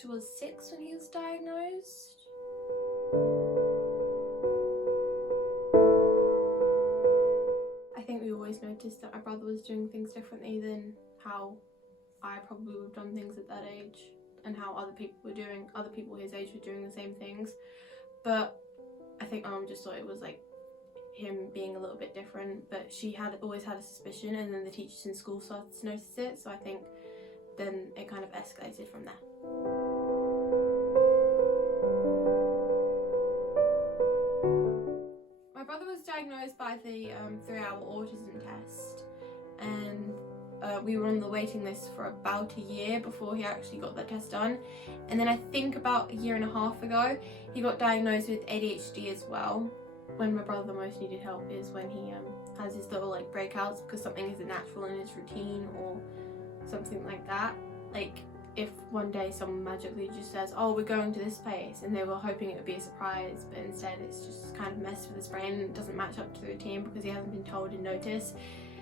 Fletcher was 6 when he was diagnosed. I think we always noticed that my brother was doing things differently than how I probably would have done things at that age, and how other people his age were doing the same things. But I think my mum just thought it was like him being a little bit different, but she had always had a suspicion, and then the teachers in school started to notice it, so I think then it kind of escalated from there. My brother was diagnosed by the 3-hour autism test, and we were on the waiting list for about a year before he actually got that test done. And then I think about a year and a half ago he got diagnosed with ADHD as well. When my brother most needed help is when he has his little like breakouts because something isn't natural in his routine or something like that. Like if one day someone magically just says, oh, we're going to this place, and they were hoping it would be a surprise, but instead it's just kind of messed with his brain and it doesn't match up to the routine because he hasn't been told and noticed.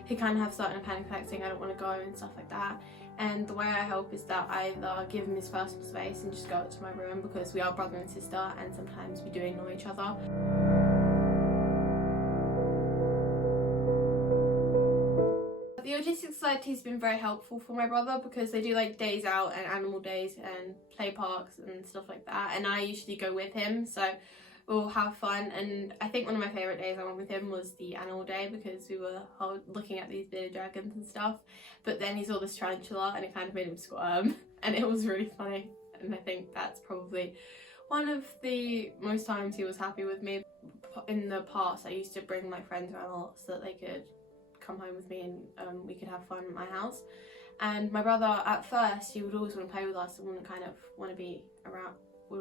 He kind of have started a panic attack saying I don't want to go and stuff like that. And the way I help is that I either give him his personal space and just go up to my room, because we are brother and sister and sometimes we do ignore each other. The Autism Society has been very helpful for my brother because they do like days out and animal days and play parks and stuff like that, and I usually go with him, so we'll have fun. And I think one of my favourite days I went with him was the animal day because we were looking at these bearded dragons and stuff, but then he saw this tarantula and it kind of made him squirm and it was really funny, and I think that's probably one of the most times he was happy with me. In the past I used to bring my friends around a lot so that they could come home with me and we could have fun at my house. And my brother, at first, he would always want to play with us and would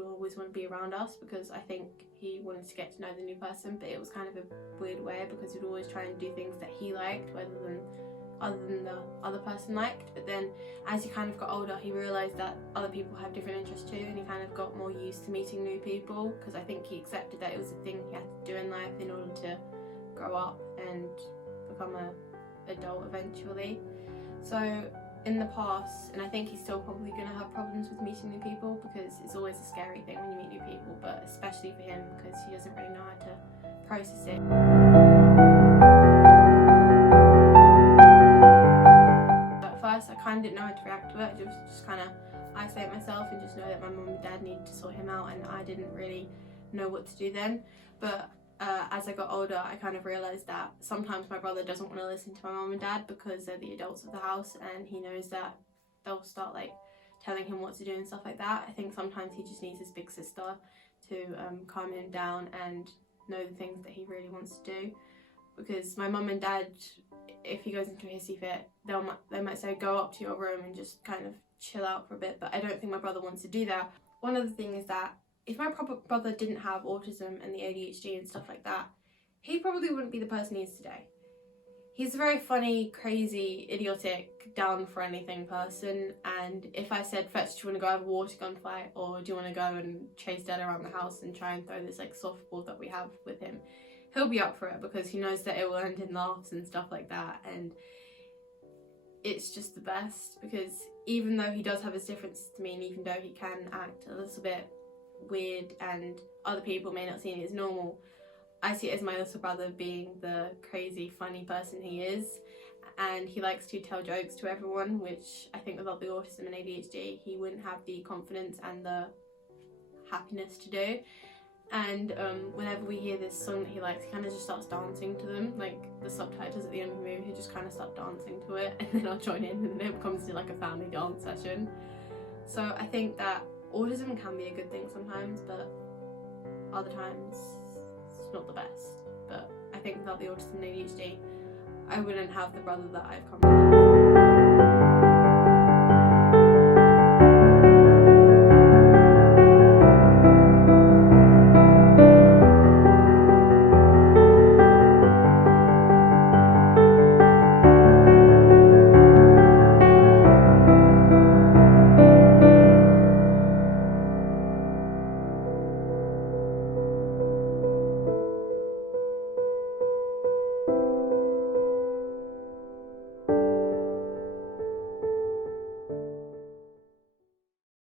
always want to be around us because I think he wanted to get to know the new person, but it was kind of a weird way because he'd always try and do things that he liked other than the other person liked. But then as he kind of got older, he realised that other people have different interests too, and he kind of got more used to meeting new people because I think he accepted that it was a thing he had to do in life in order to grow up and become an adult eventually. So in the past, and I think he's still probably going to have problems with meeting new people because it's always a scary thing when you meet new people, but especially for him because he doesn't really know how to process it. At first I kind of didn't know how to react to it. I just kind of isolate myself and just know that my mum and dad needed to sort him out, and I didn't really know what to do then. But as I got older, I kind of realised that sometimes my brother doesn't want to listen to my mum and dad because they're the adults of the house, and he knows that they'll start like telling him what to do and stuff like that. I think sometimes he just needs his big sister to calm him down and know the things that he really wants to do, because my mum and dad, if he goes into a hissy fit, they might say go up to your room and just kind of chill out for a bit, but I don't think my brother wants to do that. One other thing is that if my brother didn't have autism and the ADHD and stuff like that, he probably wouldn't be the person he is today. He's a very funny, crazy, idiotic, down for anything person, and if I said, Fletcher, do you want to go have a water gun fight, or do you want to go and chase Dad around the house and try and throw this like softball that we have with him, he'll be up for it because he knows that it will end in laughs and stuff like that. And it's just the best because even though he does have his differences to me, and even though he can act a little bit weird and other people may not see it as normal, I see it as my little brother being the crazy funny person he is, and he likes to tell jokes to everyone, which I think without the autism and ADHD he wouldn't have the confidence and the happiness to do. And whenever we hear this song that he likes, he kind of just starts dancing to them, like the subtitles at the end of the movie, he just kind of starts dancing to it, and then I'll join in, and then it becomes like a family dance session. So I think that autism can be a good thing sometimes, but other times it's not the best. But I think without the autism and ADHD, I wouldn't have the brother that I've come to have.